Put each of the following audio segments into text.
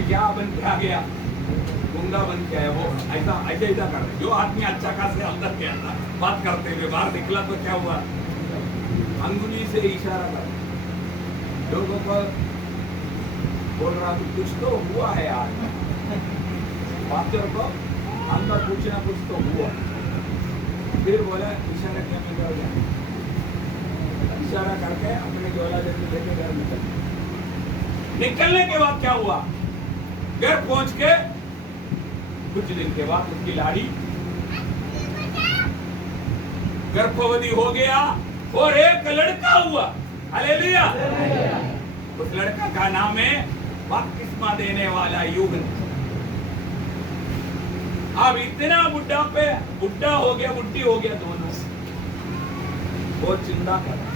ये क्या बन के आ गया? गुंगा बन के आया। वो ऐसा कर रहे। जो आदमी अच्छा खासे अंदर गया था बात करते हुए, बाहर निकला तो क्या हुआ? अंगुली से इशारा कर लोगों को बोल रहा था कुछ तो हुआ है आज। पास्टर को अंदर कुछ ना कुछ तो हुआ। फिर बोला इशारा क्या मिल गया? इशारा करके अपने झोला जल्दी लेके घर निकलने के बाद क्या हुआ? घर पहुंच के कुछ दिन के बाद उसकी लाड़ी गर्भवती हो गया और एक लड़का हुआ। हालेलुया। उस लड़का का नाम है बपतिस्मा देने वाला यूहन्ना। अब इतना बुढ़ा हो गया, बुढ़ी हो गया, दोनों बहुत चिंता कर रहा है।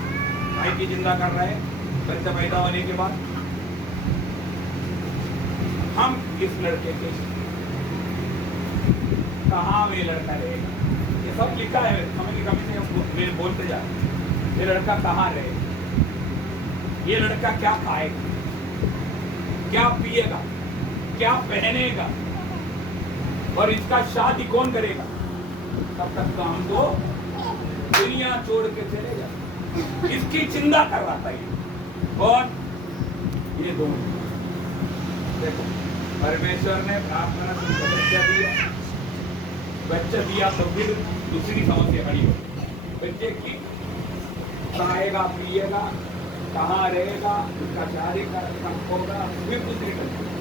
भाई की चिंता कर रहा है बच्चा पैदा होने के बाद। हम इस लड़के के कहाँ में लड़का रहेगा, ये सब लिखा है। हमें कभी से बोलते जा ये लड़का कहाँ रहेगा, ये लड़का क्या खाएगा, क्या पिएगा, क्या पहनेगा, और इसका शादी कौन करेगा? तब तक तो हमको दुनिया छोड़ के चले जा। इसकी चिंता कर रहा था ये। और ये दोनों देखो, परमेश्वर ने प्रार्थना सुनकर बच्चा दिया तो फिर दूसरी समस्या खड़ी हो। बच्चे की खाएगा, पिएगा, कहाँ रहेगा, उसका शादी कब होगा, फिर दूसरी समस्या।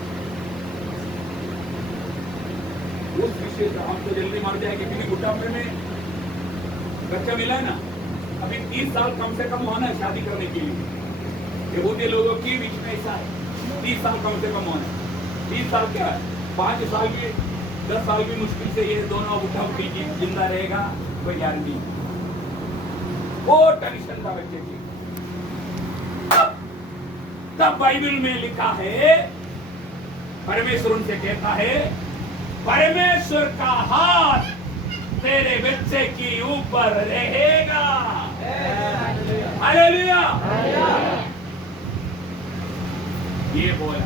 उस विषय से हम तो जल्दी मर जाएंगे, क्योंकि बुढ़ापे में बच्चा मिला है ना। अभी 30 साल कम से कम होना है शादी करने के लिए। यहूदी लोगों की बीच में ऐसा है, 30 साल कम से कम होना है। 30 साल क्या है, 5 साल की 10 साल की मुश्किल से ये दोनों बुढ़ा बुढ़ी जिंदा रहेगा, कोई गारंटी। वो टेंशन था बच्चे की। तब बाइबल में लिखा है, परमेश्वर उनसे कहता है, परमेश्वर का हाथ तेरे बच्चे की ऊपर रहेगा। हालेलुया। ये बोला।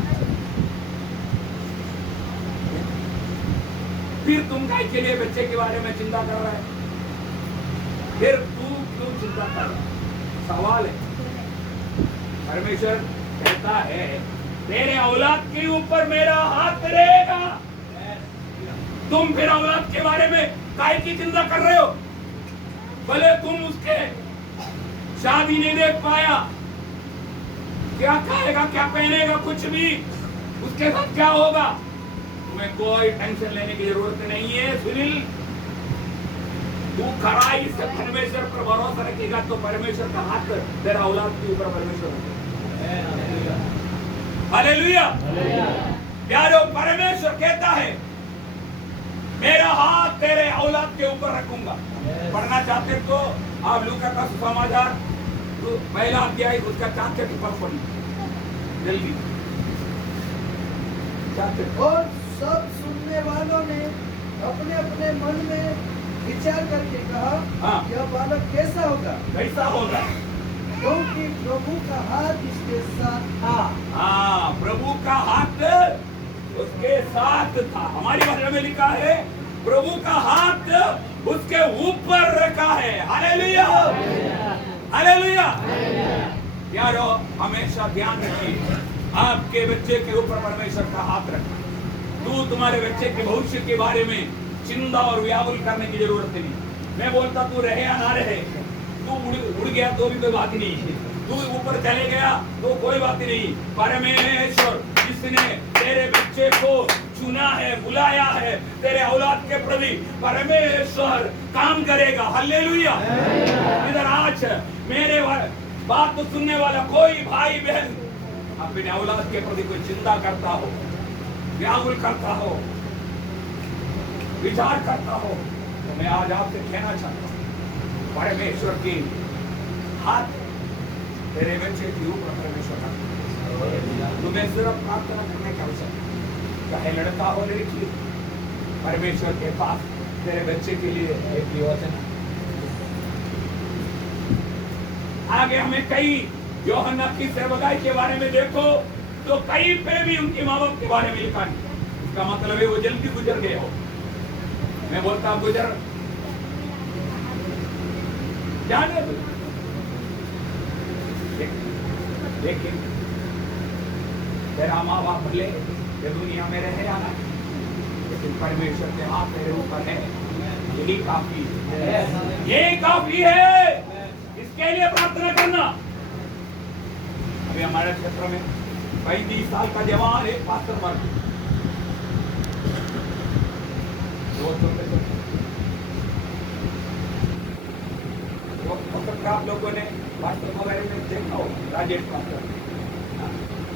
फिर तुम काय के लिए बच्चे के बारे में चिंता कर रहा है? फिर तू क्यों चिंता कर रहा है? सवाल है। परमेश्वर कहता है, तेरे औलाद के ऊपर मेरा हाथ रहेगा। तुम फिर औलाद के बारे में काय की चिंता कर रहे हो? भले तुम उसके शादी नहीं देख पाया, क्या खाएगा, क्या पहनेगा, कुछ भी उसके साथ क्या होगा, तुम्हें कोई टेंशन लेने की जरूरत नहीं है। सुनील, तू खराई से परमेश्वर पर भरोसा रखेगा तो परमेश्वर का हाथ तेरा औलाद के ऊपर परमेश्वर। हालेलुया। प्यारो, परमेश्वर कहता है, मेरा हाथ तेरे औलाद के ऊपर रखूंगा। पढ़ना चाहते तो आप लूका का सुसमाचार तो पहला अध्याय उसका 4 से 5 पढ़िए जल्दी। और सब सुनने वालों ने अपने अपने मन में विचार करके कहा, हाँ। यह बालक कैसा होगा? कैसा होगा? क्योंकि प्रभु का हाथ इसके साथ था। हाँ, प्रभु का हाथ उसके साथ था। हमारी भाषा में लिखा है, प्रभु का हाथ उसके ऊपर रखा है। Hallelujah, hallelujah. यारो, हमेशा ध्यान रखिए, आपके बच्चे के ऊपर परमेश्वर का हाथ रखना। तू तुम्हारे बच्चे के भविष्य के बारे में चिंता और व्याकुल करने की जरूरत नहीं। मैं बोलता तू रहे या ना रहे, तू उड़ गया तो भी कोई बात नहीं, तू ऊपर चले गया तो कोई बात नहीं। परमेश्वर जिसने तेरे बच्चे को चुना है, बुलाया है, तेरे औलाद के प्रति परमेश्वर काम करेगा। हालेलुया। इधर आज मेरे बात को सुनने वाला कोई भाई बहन अपने औलाद के प्रति कोई चिंता करता हो, व्याकुल करता हो, विचार करता हो, तो मैं आज आपसे कहना चाहता हूँ, परमेश्वर की हाथ तेरे बच्चे के ऊपर परमेश्वर का। तुम्हें सिर्फ प्रार्थना करने की आवश्यकता है, चाहे लड़का हो लड़की, परमेश्वर के पास तेरे बच्चे के लिए एक योजना। आगे हमें कई यूहन्ना की सेवकाई के बारे में देखो, तो कहीं पे भी उनके माँ बाप के बारे में लिखा नहीं। इसका मतलब है वो जल्दी गुजर गए हो। मैं बोलता हूं गुजर जाने दो, लेकिन तेरा माँ बाप भले ये दुनिया में रहे या ना, लेकिन परमेश्वर के हाथ तेरे ऊपर है, यही काफी है, यही काफी है। इसके लिए प्रार्थना करना। अभी हमारे क्षेत्र में 35 साल का जवान एक पास्टर मर गया। आप लोगों ने पास्टर वगैरह में देखा हो, राजेश पास्टर,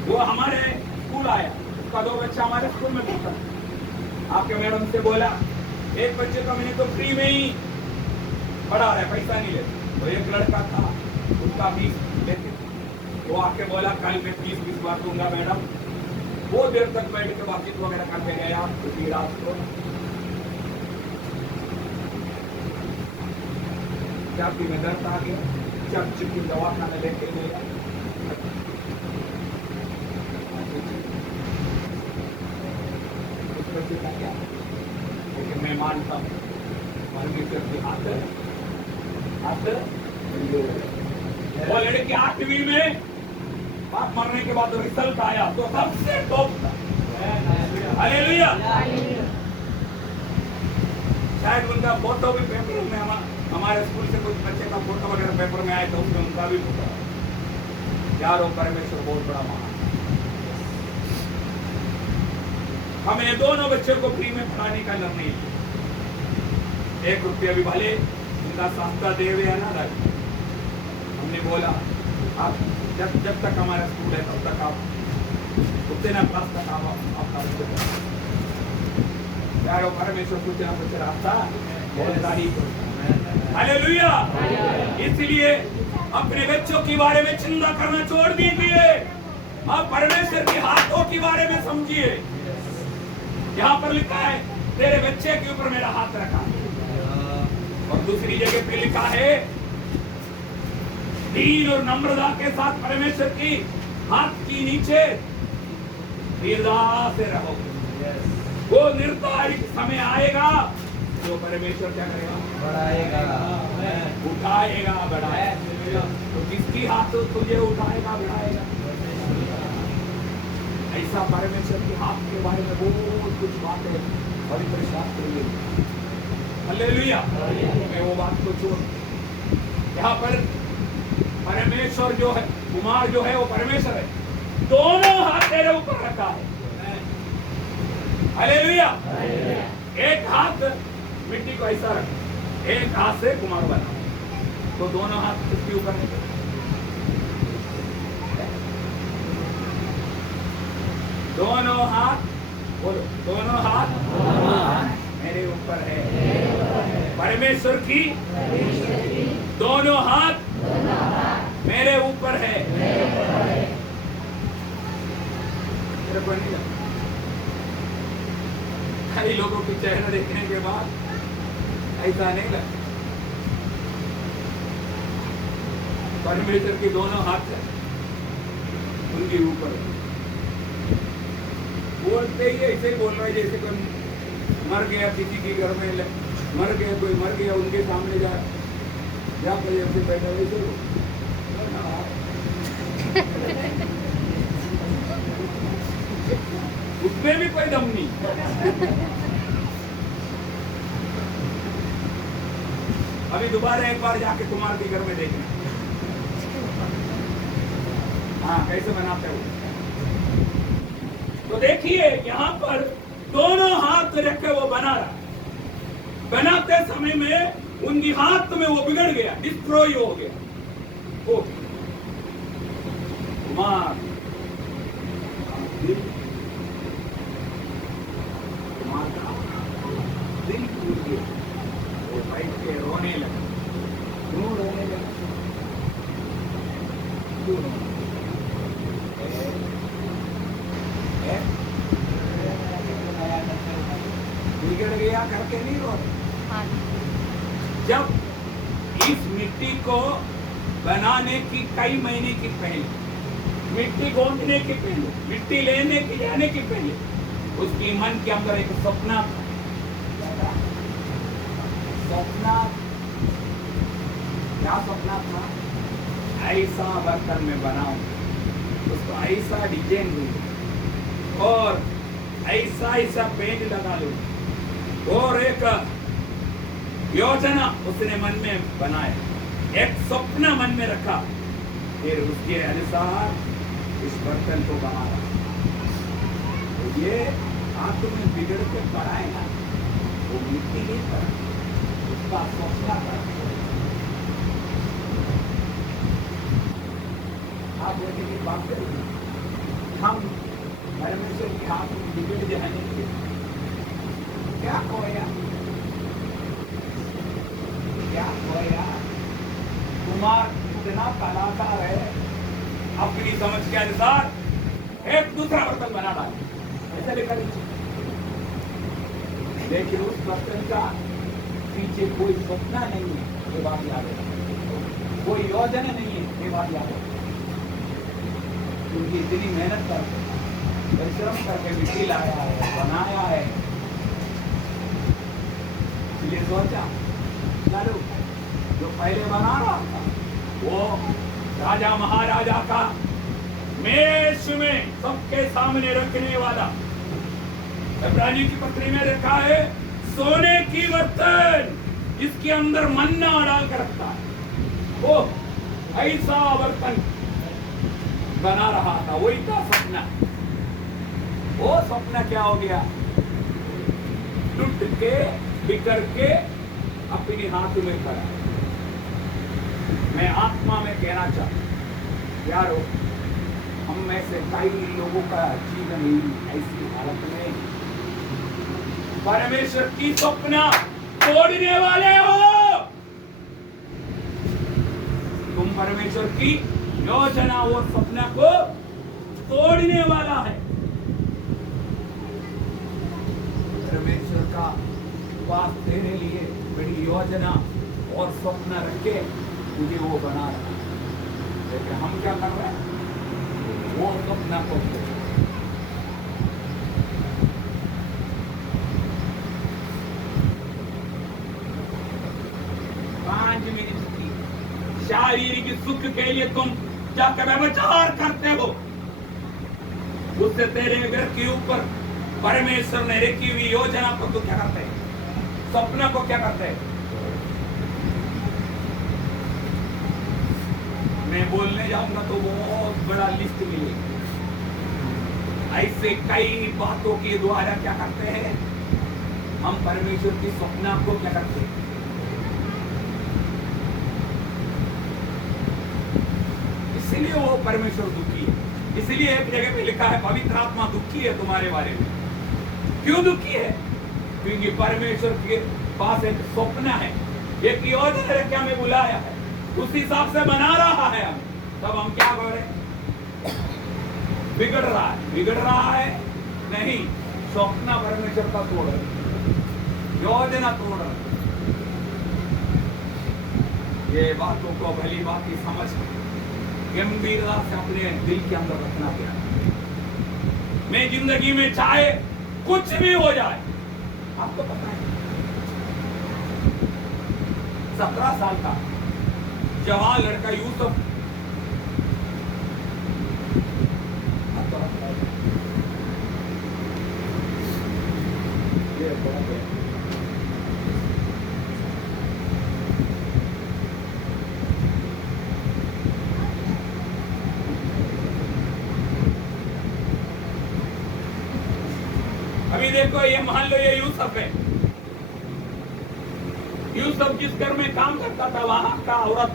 वो हमारे स्कूल आया, उसका 2 बच्चा हमारे स्कूल में पढ़ता। आपके मैडम से बोला एक बच्चे का मैंने तो फ्री में ही पढ़ा रहा है, पैसा नहीं लेते। तो एक लड़का था, उसका फीस लेते, वो आके बोला कल मैं फीस 20 बार दूंगा मैडम। वो देर तक बैठ के बातचीत वगैरह करके गया, उसी रात को छाती में दर्द आ गया, चर्च की दवाखाना लेके गया। उस बच्चे का क्या, लेकिन मैं मानता हूँ परमेश्वर की हाथ है। वो लड़के 8वीं में बाप मरने के बाद रिजल्ट आया तो सबसे टॉप था। हालेलुया। शायद उनका फोटो भी पेपर में, हमारे स्कूल से कुछ बच्चे का फोटो वगैरह पेपर में आया था, उसमें उनका भी फोटो। यार वो परमेश्वर बहुत बड़ा महान। हमने दोनों बच्चों को फ्री में पढ़ाने का निर्णय लिया। 1 रुपया भी भले उनका सस्ता देवे है ना, हमने बोला आप जब तक हमारा स्कूल है तब तक आप उतना क्लास तक आप यार वो परमेश्वर कुछ ना कुछ रास्ता बोलता ही। हालेलुया। इसलिए अपने बच्चों के बारे में चिंता करना छोड़ दीजिए, आप परमेश्वर के हाथों के बारे में समझिए। यहाँ पर लिखा है तेरे बच्चे के ऊपर मेरा हाथ रखा, और दूसरी जगह पे लिखा है दीन और नम्रता के साथ परमेश्वर की हाथ की नीचे दीनता से रहो। वो निर्धारित समय आएगा जो परमेश्वर क्या करेगा, बढ़ाएगा, उठाएगा, बढ़ाएगा। तो किसकी हाथ तुझे उठाएगा, बढ़ाएगा? ऐसा परमेश्वर के हाथ के बारे में बहुत कुछ बातें पवित्र शास्त्र में। हालेलुया। मैं वो बात को छोड़, यहाँ पर परमेश्वर जो है, कुमार जो है वो परमेश्वर है, दोनों हाथ तेरे ऊपर रखा है। हालेलुया। एक हाथ मिट्टी को ऐसा रख, एक हाथ से कुमार बना, तो दोनों हाथ किसके ऊपर है? दोनों हाथ बोलो, दोनों हाथ मेरे ऊपर है। परमेश्वर की दोनों हाथ मेरे ऊपर है। मेरे को नहीं लगता कई लोगों की चेहरा देखने के बाद ऐसा नहीं लगता। परमेश्वर के दोनों हाथ है उनके ऊपर। बोलते ही ऐसे ही बोल रहा है जैसे कोई मर गया, किसी के घर में मर गया, कोई मर गया, उनके सामने जा से बैठा वैसे उसमें भी कोई दम नहीं। अभी दोबारा एक बार जाके कुमार के घर में देखना, हाँ कैसे बनाते हो। तो देखिए यहाँ पर दोनों हाथ रखे वो बना रहा, बनाते समय में उनकी हाथ में वो बिगड़ गया, डिस्ट्रॉय हो गया। ओ कुमार दिल टूट गया, वो बैठ के रोने लगा। क्यों रोने लगा? क्यों बिगड़ गया करके नहीं रो। जब इस मिट्टी को बनाने की कई महीने की पहले मिट्टी गोंदने के पहले, मिट्टी लेने के जाने के पहले उसकी मन के अंदर एक सपना था। सपना क्या सपना था? ऐसा बर्तन में बनाऊं, उसको ऐसा डिजाइन दूं और ऐसा ऐसा पेंट लगा लूं, और एक योजना उसने मन में बनाया, एक सपना मन में रखा, फिर उसके अनुसार इस बर्तन को बनाया। तो ये हाथ में बिगड़ के पड़ा है ना, वो मिट्टी नहीं पड़ा, उसका सपना पड़ा। आप जैसे कि बात करेंगे, हम परमेश्वर के हाथ में बिगड़ जाने के क्या खोया, क्या खोया? कुमार इतना कलाकार है, अपनी समझ के अनुसार एक दूसरा बर्तन बना डाले, ऐसा लिखा नीचे। लेकिन उस बर्तन का पीछे कोई सपना नहीं है, ये बात याद है, कोई योजना नहीं है, ये बात याद है। क्योंकि इतनी मेहनत करके, परिश्रम करके मिट्टी लाया है, बनाया है, इसलिए सोचा चलो जो पहले बना रहा था वो राजा महाराजा का मेष में सबके सामने रखने वाला, इब्रानी की पत्री में रखा है सोने की बर्तन, इसके अंदर मन्ना डाल कर रखता है, वो ऐसा बर्तन बना रहा था, वही था सपना। वो सपना क्या हो गया? टूट के बिखर के अपने हाथ में खड़ा। मैं आत्मा में कहना चाहता यारो, हम में से कई लोगों का जीवन ऐसी हालत में, परमेश्वर की सपना तोड़ने वाले हो तुम। परमेश्वर की योजना और सपना को तोड़ने वाला है। परमेश्वर का पास तेरे लिए बड़ी योजना और सपना रखे, तुझे वो बना रहा है, लेकिन हम क्या कर रहे हैं? वो सपना को 5 मिनट की शारीरिक सुख के लिए तुम जाकर व्यभिचार करते हो, उससे तेरे घर के ऊपर परमेश्वर ने रखी हुई योजना को तो क्या करते हैं? सपना को क्या करते हैं? मैं बोलने जाऊंगा तो बहुत बड़ा लिस्ट मिलेगा। ऐसे कई बातों के द्वारा क्या करते हैं? हम परमेश्वर की सपना को क्या करते हैं? इसलिए वो परमेश्वर दुखी है। इसलिए एक जगह पे लिखा है पवित्र आत्मा दुखी है तुम्हारे बारे में। क्यों दुखी है? क्योंकि परमेश्वर के पास एक सपना है, एक योजना है, क्या में बुलाया है, उस हिसाब से बना रहा है हम। तब हम क्या कर रहे हैं? बिगड़ रहा है। बिगड़ रहा है नहीं, सपना परमेश्वर का तोड़ रहे, योजना तोड़ रहे। ये बातों को भली बात की समझ गंभीरता से अपने दिल के अंदर रखना क्या। मैं जिंदगी में चाहे कुछ भी हो जाए, आपको पता है 17 साल का जवान लड़का यूसुफ, अभी देखो ये मान लो ये यूसुफ है। यूसुफ जिस घर में काम करता था वहां का औरत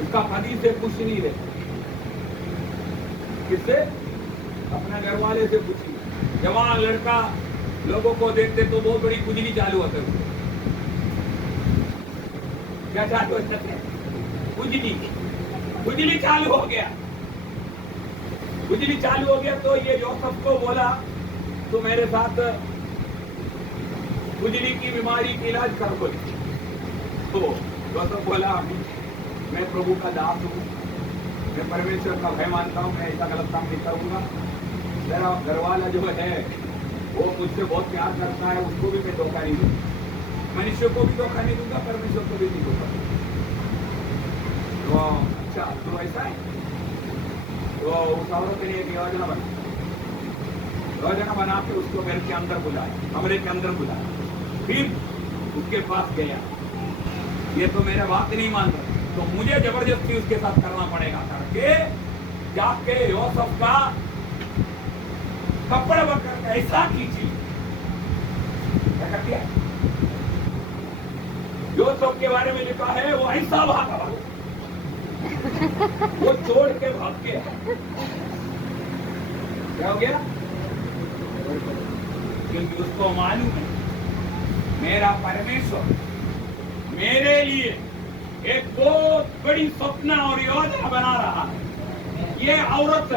उसका पति से कुछ नहीं रहता। किससे? अपने घर वाले से कुछ नहीं। जवान लड़का लोगों को देखते तो बहुत बड़ी खुजली चालू होती है। क्या चालू होता है? खुजली। खुजली चालू हो गया। खुजली चालू हो गया तो ये यूसुफ को बोला तो मेरे साथ खुजली की बीमारी की इलाज कर बोले। तो यूसुफ बोला मैं प्रभु का दास हूँ, मैं परमेश्वर का भय मानता हूँ, मैं ऐसा गलत काम नहीं करूँगा। मेरा घरवाला जो है वो मुझसे बहुत प्यार करता है, उसको भी मैं धोखा नहीं दूंगा, मनुष्य को भी धोखा नहीं दूंगा, परमेश्वर को भी नहीं धोखा दूंगा। तो अच्छा, तो ऐसा है। तो उस औरत के लिए एक योजना बना के उसको घर के अंदर बुलाया, कमरे के अंदर बुलाया, फिर उसके पास गया। ये तो मेरे बात नहीं मान रहा, तो मुझे जबरदस्ती उसके साथ करना पड़ेगा करके जाके यूसुफ का कपड़ा पकड़ ऐसा कीजिए। क्या करती है? यूसुफ के बारे में लिखा है वो ऐसा भागा, वो छोड़ के भाग गया। क्या हो गया? क्योंकि उसको मालूम है मेरा परमेश्वर मेरे लिए एक बहुत बड़ी सपना और योजना बना रहा है। ये औरत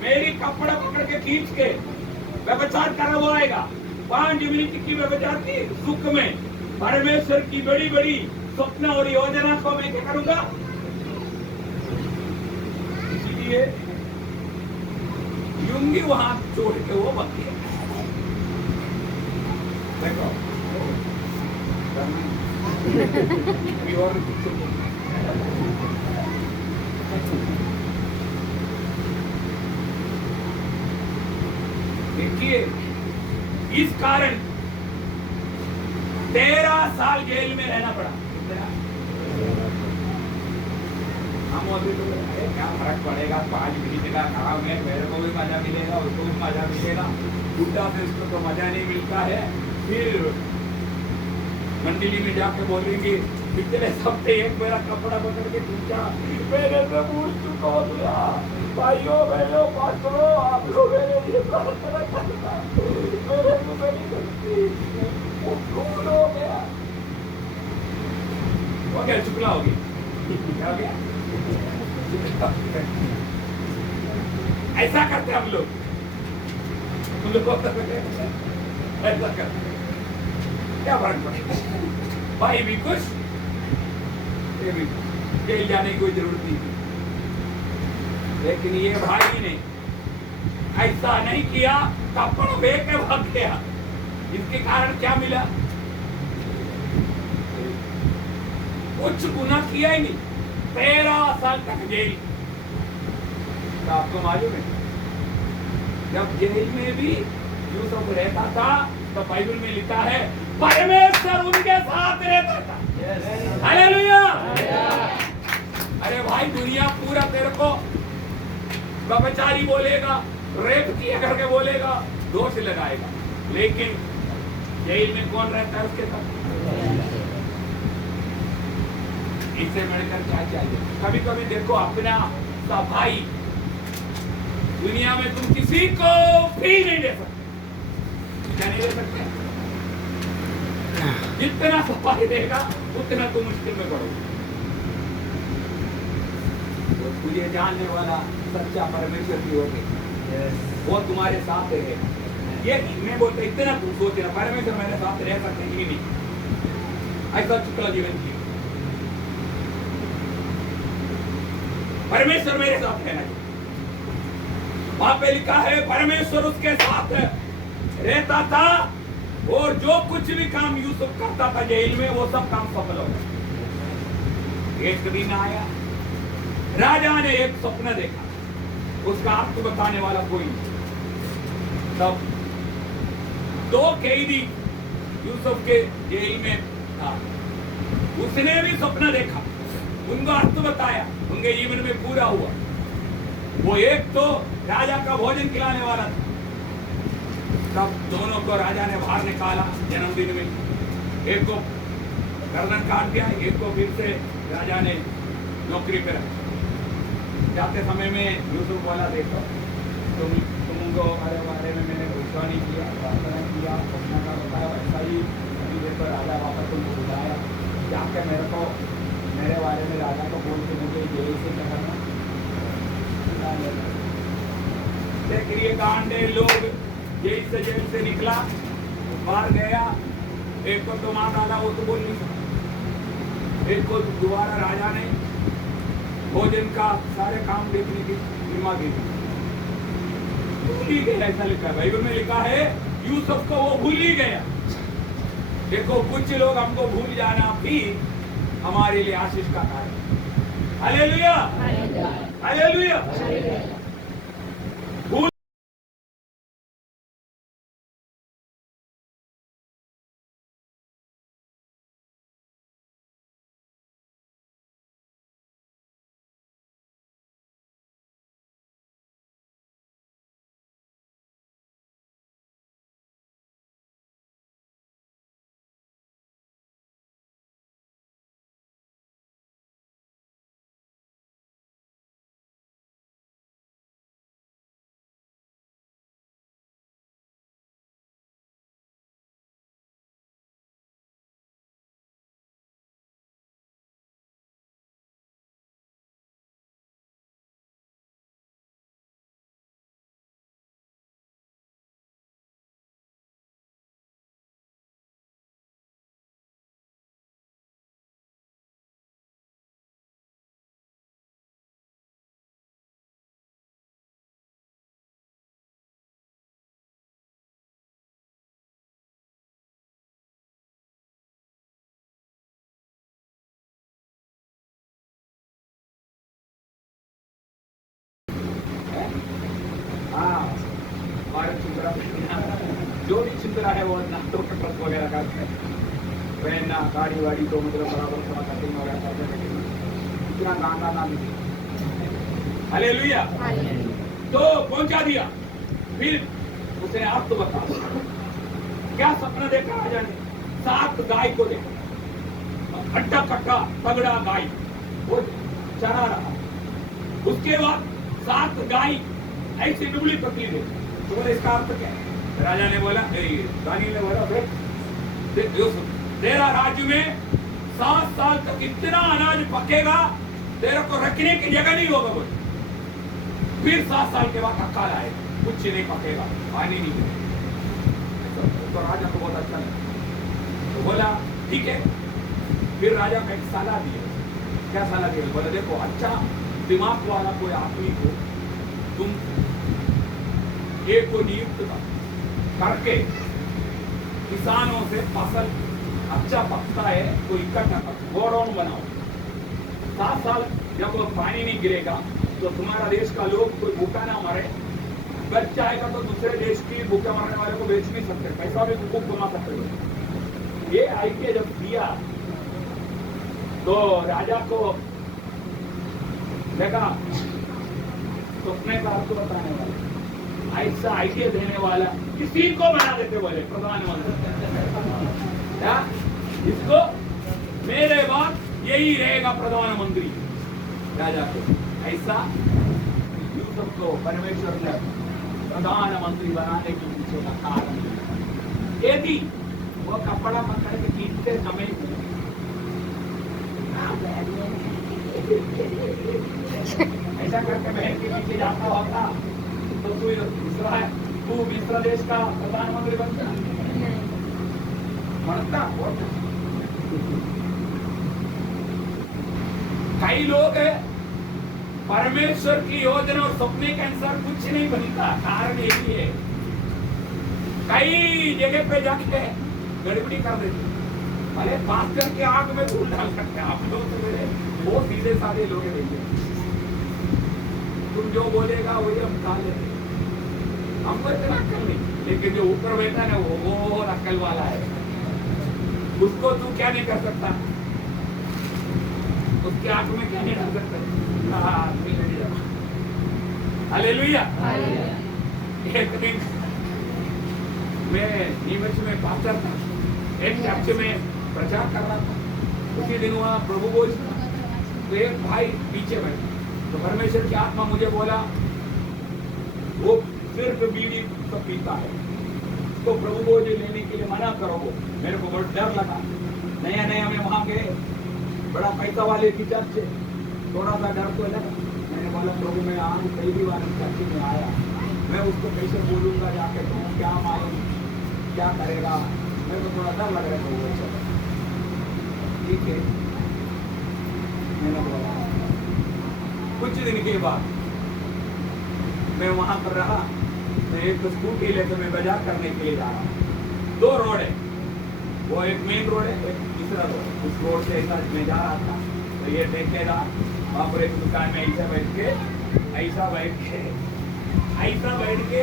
मेरी कपड़ा पकड़ के खींच के व्यभिचार करवाएगा, 5 मिनट की व्यभिचार की सुख में परमेश्वर की बड़ी बड़ी सपना और योजना को मैं क्या करूंगा। इसलिए यूंगी वहां छोड़ के वो बच गया। देखो और देखिए, इस कारण 13 साल जेल में रहना पड़ा। हम अभी तो क्या फर्क पड़ेगा, 5 मिनट का काम है, मेरे को भी मजा मिलेगा, उसको भी मजा मिलेगा, उल्टा से उसको तो मजा नहीं मिलता है। फिर मंडली में जाके बोलेंगे पिछले हफ्ते एक मेरा कपड़ा पकड़ के खींचा, मेरे से पूछ चुका हो गया। भाइयों बहनों पास्टरों, आप लोग मेरे लिए प्रार्थना करना, मेरे को मेरी गलती वो भूल हो गया। हो गया, चुकला हो गया। क्या हो गया? ऐसा करते हम लोग, ऐसा करते, क्या फर्क पड़ेगा? भाई भी खुश, ये भी जेल जाने की कोई जरूरत नहीं थी। लेकिन ये भाई ने ऐसा नहीं किया, कपड़ा फेंक के भाग गया। इसके कारण क्या मिला? कुछ गुनाह किया ही नहीं, 13 साल तक जेल। तो आपको मालूम है जब जेल में भी यूसुफ रहता था तो बाइबल में लिखा है परमेश्वर उनके साथ रहता था। हालेलुया। अरे भाई, दुनिया पूरा तेरे को व्यभिचारी बोलेगा, रेप किया करके बोलेगा, दोष लगाएगा, लेकिन जेल में कौन रहता है उसके साथ? इससे बढ़कर क्या चाहिए? कभी कभी देखो, अपना भाई दुनिया में तुम किसी को भी नहीं दे सकते। क्या नहीं दे सकते? जितना सफाई देगा उतना तुम मुश्किल में पड़ोगे। तो तुझे जानने वाला सच्चा परमेश्वर भी होगे, वो तुम्हारे साथ रहेगा। ये मैं बोलता इतना तुम सोचना, परमेश्वर मेरे साथ रह सकते ही नहीं, ऐसा चुकला जीवन की परमेश्वर मेरे साथ रहना चाहिए। वहां पे लिखा है परमेश्वर उसके साथ रहता था, और जो कुछ भी काम यूसुफ करता था जेल में, वो सब काम सफल हो गया। एक दिन आया, राजा ने एक सपना देखा, उसका अर्थ बताने वाला कोई नहीं। तब 2 कैदी यूसुफ के जेल में था, उसने भी सपना देखा, उनको अर्थ बताया, उनके जीवन में पूरा हुआ। वो एक तो राजा का भोजन खिलाने वाला था, तब दोनों को राजा ने बाहर निकाला जन्मदिन में, एक को गर्दन काट दिया, एक को फिर से राजा ने नौकरी पे रखा। जाते समय में यूसुफ बोला, देखो तुमको हमारे बारे में मैंने घोषणा नहीं किया, प्रार्थना किया, सपना का बताया, वैसा ही अभी देखो राजा वापस तुमको बुलाया, जाके मेरे बारे में राजा को बोल के मुझे जेल से क्या करना। लेकिन ये गांडे लोग जेल से निकला, बाहर गया, एक को तो मार डाला, वो तो बोल नहीं सकता। एक को दोबारा राजा ने भोजन का सारे काम देखने की जिम्मा दी, भूल ही गया। ऐसा लिखा है बाइबल में, लिखा है यूसुफ को वो भूल ही गया। देखो कुछ लोग हमको भूल जाना भी हमारे लिए आशीष का कार्य। Hallelujah, hallelujah. भूल जो भी चिंतरा है वो नाटो के ट्रक वगैरह करते हैं, पहनना गाड़ी वाड़ी तो मतलब बराबर थोड़ा कटिंग वगैरह करते हैं, इतना गांगा ना मिले। हालेलुया। तो पहुंचा दिया। फिर उसने आप तो बता क्या सपना देखा राजा ने? 7 गाय को देखा, हट्टा कट्टा तगड़ा गाय वो चरा रहा। उसके बाद 7 गाय ऐसी दुबली पतली देखी। तो बोले इसका अर्थ क्या है? राजा ने बोला, दानियल ने बोला, देख यूसुफ, तेरा राज्य में 7 साल तक इतना अनाज पकेगा तेरे को रखने की जगह नहीं होगा। बोले फिर 7 साल के बाद अकाल आएगा, कुछ नहीं पकेगा, पानी नहीं मिलेगा। तो राजा को बहुत अच्छा लगा, तो बोला ठीक है। फिर राजा का एक सलाह दिया। क्या सलाह दिया? बोला देखो, अच्छा दिमाग वाला कोई आदमी को तुम एक को नियुक्त करके किसानों से फसल अच्छा पकता है तो इकट्ठा कर गोडाउन बनाओ। 7 साल जब पानी नहीं गिरेगा तो तुम्हारा देश का लोग कोई भूखा ना मरे। बच जाएगा तो दूसरे देश की भूखे मरने वाले को बेच भी सकते, पैसा भी खूब कमा सकते हो। ये आइडिया जब दिया तो राजा को लगा सपने का अर्थ बताने वाला, ऐसा आइडिया देने वाला किसी को बना देते बोले प्रधानमंत्री। क्या इसको मेरे बाद यही रहेगा प्रधानमंत्री राजा को। ऐसा यूसुफ को परमेश्वर ने प्रधानमंत्री बनाने के पीछे का कारण यदि वो कपड़ा पकड़ के खींचते समय ऐसा करके बहन के पीछे जाता होता तो तू मिस्र देश का प्रधानमंत्री बनता बनता। कई लोग है परमेश्वर की योजना और सपने के अनुसार कुछ नहीं बनता। कारण यही है, कई जगह पे जाके गड़बड़ी कर देते। अरे पास्टर के आग में धूल डाल सकते आप लोग, तो मेरे वो सीधे साधे लोग हैं। तुम जो बोलेगा वही हम खा लेते, हमको इतना अक्ल नहीं। लेकिन जो ऊपर बैठा है वो अक्ल वाला है, उसको तू क्या नहीं कर सकता, उसके आंख में क्या नहीं डाल सकता। हालेलुया। एक दिन मैं नीमच में पास्टर था, एक चर्च में प्रचार कर रहा था। उसी दिन वहाँ प्रभु भोज था, तो एक भाई पीछे बैठा, तो परमेश्वर की आत्मा मुझे बोला वो सिर्फ बीड़ी तो पीता है, तो प्रभु भोज लेने के लिए मना करो। मेरे को बहुत डर लगा। नया नया में वहाँ गए, बड़ा पैसा वाले की चर्च है, थोड़ा सा डर तो लगा। मैंने बोला प्रभु मैं आऊँ, पहली बार चर्च में आया, मैं उसको कैसे बोलूँगा जाके, तो क्या मालूम क्या करेगा, मेरे को थोड़ा डर लग रहा है। ठीक है, मैंने बोला कुछ दिन के बाद मैं वहां पर रहा, मैं एक स्कूटी लेकर मैं बाजार करने के लिए जा रहा हूँ। 2 रोड है, वो एक मेन रोड है, एक दूसरा रोड। उस रोड से ऐसा मैं जा रहा था तो ये देखेगा वहां पर एक दुकान में ऐसा बैठ के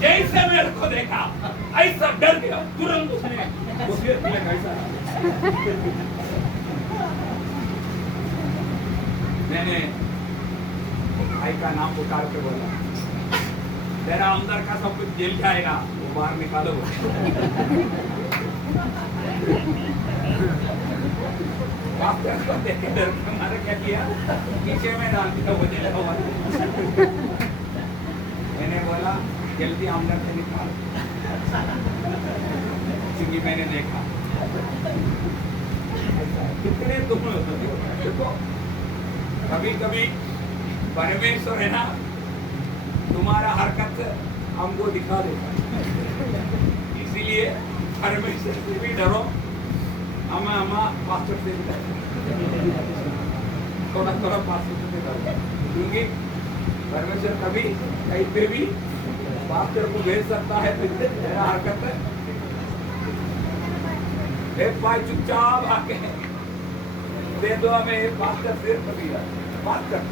जैसे मेरे को देखा ऐसा डर गया, तुरंत उसने वो फिर ऐसा मैंने भाई का नाम पुकार के बोला, तेरा अंदर का सब कुछ जल जाएगा, वो बाहर निकालो। को देखे डर के हमारे क्या किया, पीछे में डाल दिया वो जला हुआ। मैंने बोला जल्दी अंदर से निकाल, क्योंकि मैंने देखा कितने तुम देखो कभी कभी परमेश्वर है ना तुम्हारा हरकत हमको दिखा देता है, इसीलिए परमेश्वर से भी डरो, हम पास्टर से भी डरो, थोड़ा थोड़ा पास्टर से डरो, क्योंकि परमेश्वर कभी कहीं पे भी पास्टर को भेज सकता है। मेरा हरकत है एक भाई चुपचाप आके दे दो हमें, एक पास्टर सिर पर दिया बात कर,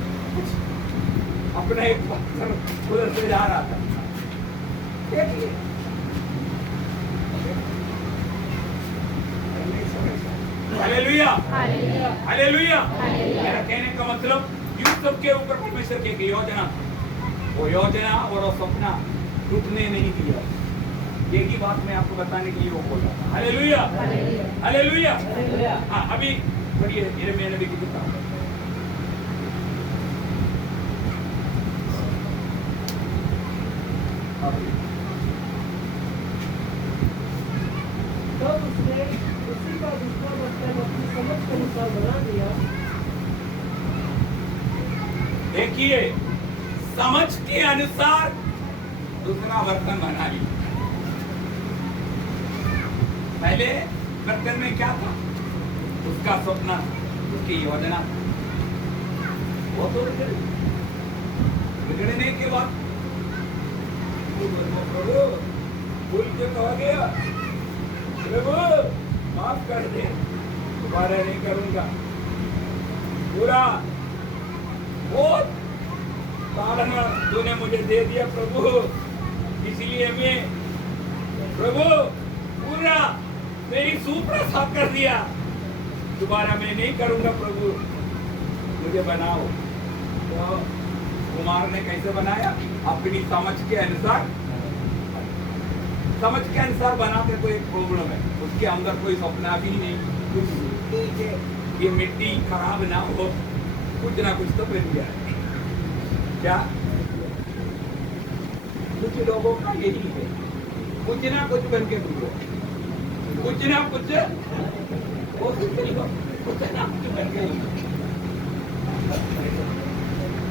अपना एक पास्टर उधर से जा रहा था। Hallelujah, hallelujah. मेरा कहने का मतलब यूं सबके ऊपर परमेश्वर की एक योजना, वो योजना और वो सपना टूटने नहीं दिया। एक ही बात मैं आपको बताने के लिए वो बोल रहा था। Hallelujah, hallelujah. हाँ, अभी पढ़िए यिर्मयाह नबी की किताब। तब उसने उसी का दूसरा बर्तन अपनी समझ के अनुसार बना दिया। देखिए, समझ के अनुसार दूसरा बर्तन बना लिया। पहले बर्तन में क्या था? उसका सपना, उसकी योजना। वो तो बिगड़ने के बाद भूल के कहा गया, प्रभु माफ कर दे, दोबारा नहीं करूंगा। पूरा वो कारण तूने मुझे दे दिया प्रभु, इसलिए मैं प्रभु पूरा मेरी सूपरा साफ कर दिया, दोबारा मैं नहीं करूंगा प्रभु, मुझे बनाओ। तो कुमार ने कैसे बनाया? अपनी समझ के अनुसार। समझ के अनुसार बनाते तो एक प्रॉब्लम है, उसके अंदर कोई सपना भी नहीं, कुछ ये मिट्टी खराब ना हो, कुछ ना कुछ तो बन गया। क्या कुछ लोगों का यही है, कुछ ना कुछ बन के गुजरो, कुछ ना कुछ बन के।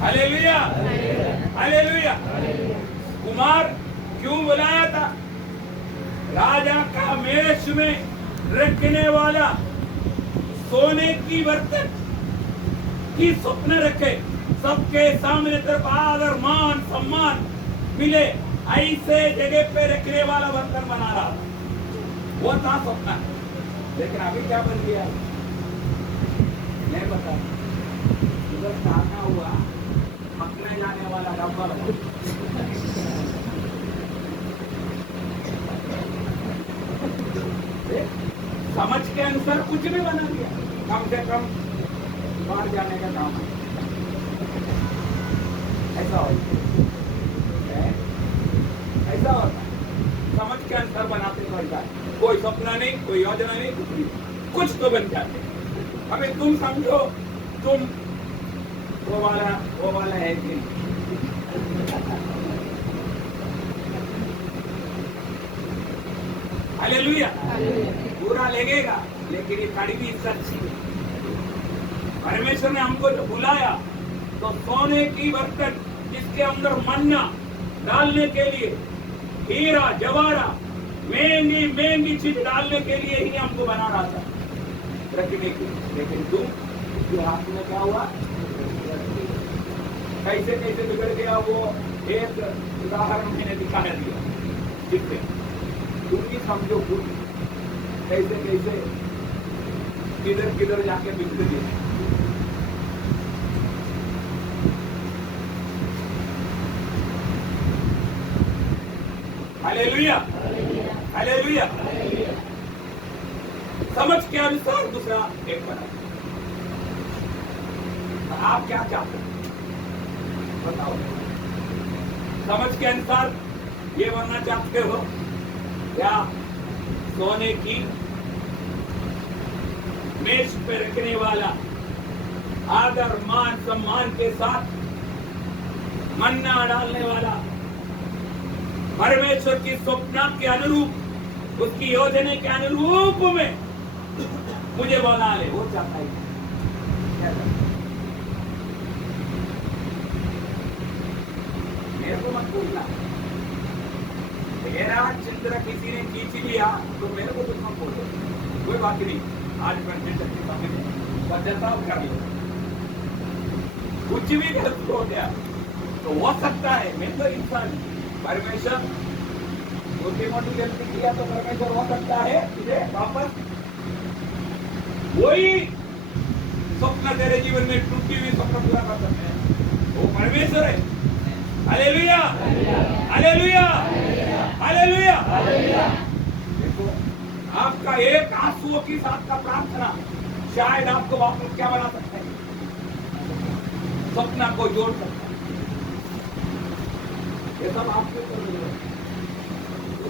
Hallelujah, hallelujah. कुमार क्यों बुलाया था? राजा का मेष में रखने वाला सोने की बर्तन की स्वप्न रखे, सबके सामने तरफ आदर मान सम्मान मिले, ऐसे जगह पे रखने वाला बर्तन बना रहा था, वो था स्वप्न। लेकिन अभी क्या बन गया नहीं पता। उधर साधना हुआ, पकड़े जाने वाला डब्बा बना। समझ के अनुसार कुछ भी बना दिया, कम से कम बाहर जाने का काम है। ऐसा होता है, ऐसा होता है। समझ के अनुसार बनाते तो ऐसा है, कोई सपना नहीं, कोई योजना नहीं, कुछ नहीं, कुछ तो बन जाते। अभी तुम समझो, तुम वो वाला है कि हालेलुया। पूरा लगेगा, लेकिन ये कड़वी सच्ची है। परमेश्वर ने हमको जो बुलाया तो सोने की बर्तन जिसके अंदर मन्ना डालने के लिए हीरा जवारा महंगी महंगी चीज डालने के लिए ही हमको बना रहा था, रखने के लिए। लेकिन तुम हाथ में क्या हुआ, कैसे कैसे बिगड़ गया वो एक उदाहरण मैंने दिखा दिया। ठीक है, तुम भी समझो खुद कैसे कैसे किधर किधर जाके बिगड़ गया। Hallelujah, hallelujah. समझ के अनुसार दूसरा एक बना। आप क्या चाहते हैं बताओ? समझ के अनुसार ये बनना चाहते हो या सोने की मेज पे रखने वाला, आदर मान सम्मान के साथ मन्ना डालने वाला, परमेश्वर की स्वप्न के अनुरूप, उसकी योजना के अनुरूप में मुझे बना ले, वो चाहता है? मेरे को मत बोलना, मेरा चिंतन किसी ने खींच लिया तो मेरे को कुछ मत बोलो, कोई बात नहीं। आज परमेश्वर के सामने बदलाव कर लो, कुछ भी गलत हो गया तो हो सकता है, मैं तो इंसान, परमेश्वर मोटी मोटी गलती किया तो परमेश्वर हो सकता है तुझे वापस वही स्वप्न तेरे जीवन में टूटी हुई स्वप्न पूरा कर सकते हैं। वो परमेश्वर है। Hallelujah, hallelujah, hallelujah. देखो, आपका एक आंसुओं के साथ का प्रार्थना शायद आपको वापस क्या बना सकता है, स्वप्न को जोड़ सकता है। ये सब आपके ऊपर है।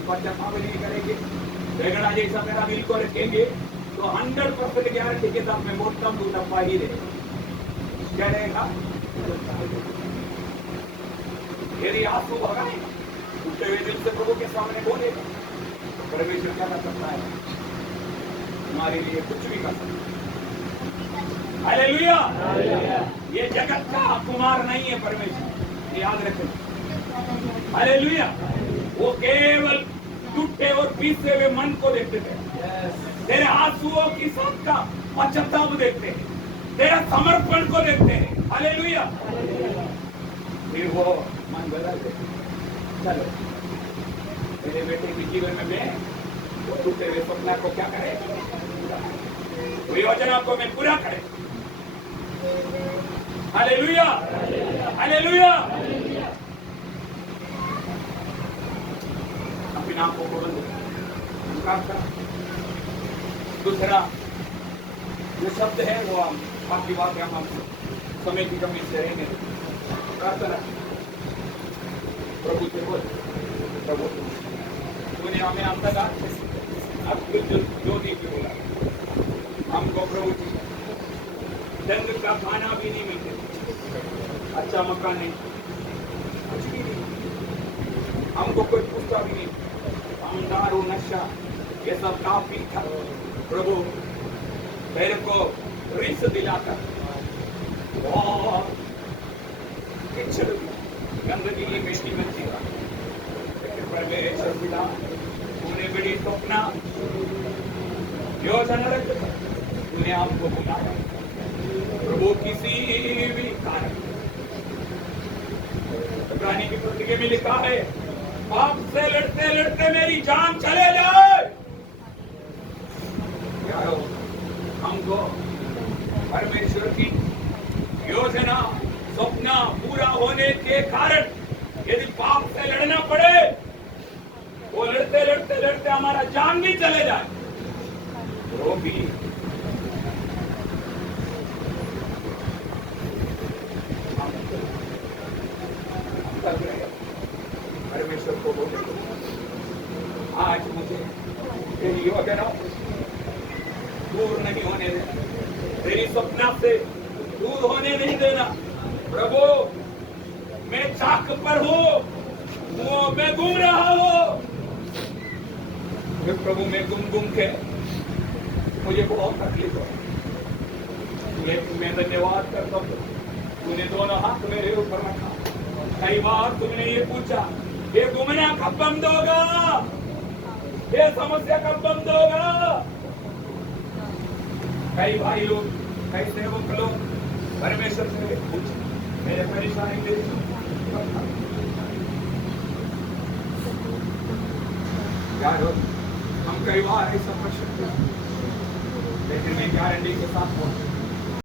पश्चाताप नहीं करेंगे, बेगड़ा जैसा मेरा दिल को रखेंगे तो 100% गारंटी के साथ में बहुत कम डब्बा ही रहेगा। क्या रहेगा? यदि आंसू भगाएगा, उठे हुए दिल से प्रभु के सामने बोलेगा तो परमेश्वर क्या कर सकता है? हमारे लिए कुछ भी कर सकता है। हालेलुया। ये जगत का कुमार नहीं है परमेश्वर, याद रखें। हालेलुया। वो केवल टूटे और पीसे हुए मन को देखते थे, तेरे आंसुओं की साथ का पश्चाताप देखते हैं, तेरा समर्पण को देखते हैं। हालेलुया। फिर वो मन बदल देते। चलो, मेरे बेटे के जीवन में मैं वो टूटे हुए सपना को क्या करे, वो योजना को मैं पूरा करे। Hallelujah, hallelujah. अपनी आंखों को बंद कर। दूसरा जो शब्द है वो हम बाकी बात हम समय की कमी से रहेंगे। प्रार्थना प्रभु से बोल, प्रभु तूने हमें अंदर अब जो दी बोला हमको प्रभु दंग का खाना भी नहीं मिलते, अच्छा मकान नहीं, कुछ भी नहीं, हमको कोई पूछता भी नहीं, हम दारू नशा ये सब काफी था। प्रभु मेरे को रिस दिलाकर बहुत गंदगी मिट्टी में जीवा, लेकिन परमेश्वर पिता तूने बड़ी स्वप्न योजना रख तूने हमको बुलाया प्रभु किसी भी कारण। इब्रानी की पुस्तक में लिखा है पाप से लड़ते लड़ते मेरी जान चले जाए। यारो हमको परमेश्वर की योजना स्वप्न पूरा होने के कारण यदि पाप से लड़ना पड़े, वो लड़ते लड़ते लड़ते हमारा जान भी चले जाए वो भी परमेश्वर को बोले आज मुझे तेरी योजना दूर नहीं होने देना, तेरी स्वप्न से दूर होने नहीं देना। प्रभु मैं चाक पर हूँ, मैं घूम रहा हूँ प्रभु, मैं घूम के मुझे बहुत तकलीफ हो। लेकिन मैं धन्यवाद करता हूँ तूने दोनों हाथ मेरे ऊपर रखा। कई बार तुमने ये पूछा ये घूमना कब बंद होगा, ये समस्या कब बंद होगा? कई भाई लोग, कई सेवक लोग परमेश्वर से पूछे, मेरे परेशानी मेरी यार, हम कई बार ऐसा कर सकते हैं, लेकिन मैं गारंटी के साथ बोलता हूं,